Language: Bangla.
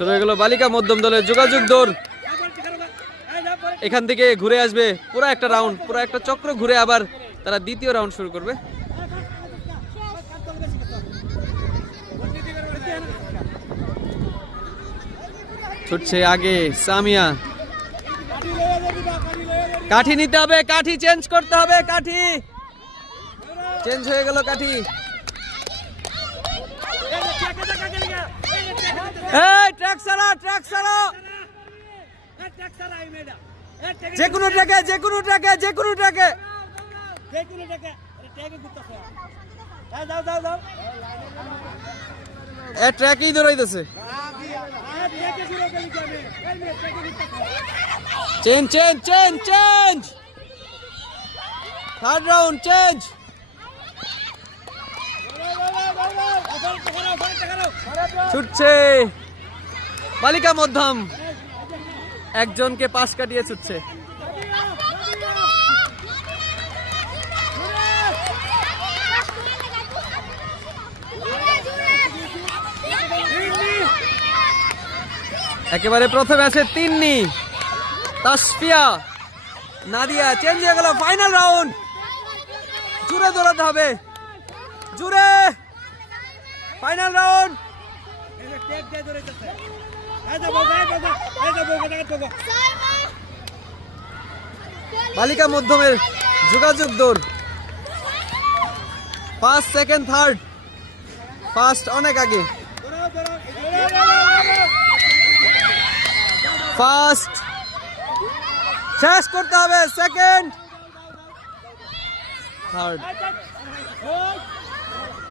শুরু হয়ে গেল বালিকা মধ্যম দলের যোগাযোগ দৌড়। এখান থেকে ঘুরে আসবে পুরো একটা রাউন্ড, পুরো একটা চক্র ঘুরে আবার তারা দ্বিতীয় রাউন্ড শুরু করবে। ছুটছে আগে সামিয়া, কাঠি নিতে হবে, কাঠি চেঞ্জ করতে হবে, কাঠি চেঞ্জ হয়ে গেল, কাঠি ট্র্যাক ছাড়া, ট্র্যাক ছাড়া, যে কোনো ট্র্যাকে, যে কোনো ট্র্যাকে, যে কোনো ট্র্যাকে, ট্র্যাকেই দৌড়াইতেছে। Change change change change, third round change. ছুটছে বালিকা মধ্যম, একজনকে পাশ কাটিয়ে ছুটছে। একেবারে প্রথমে আছে তিন্নি, তাসফিয়া, নাদিয়া। চেঞ্জ হয়ে গেল, ফাইনাল রাউন্ড। জুড়ে দৌড়াতে হবে, জুড়ে ফাইনাল রাউন্ড। বালিকা মধ্যমের যোগাযোগ দৌড়, ফার্স্ট সেকেন্ড থার্ড, ফার্স্ট অনেক আগে, ফার্স্ট শেষ করতে হবে, সেকেন্ড থার্ড।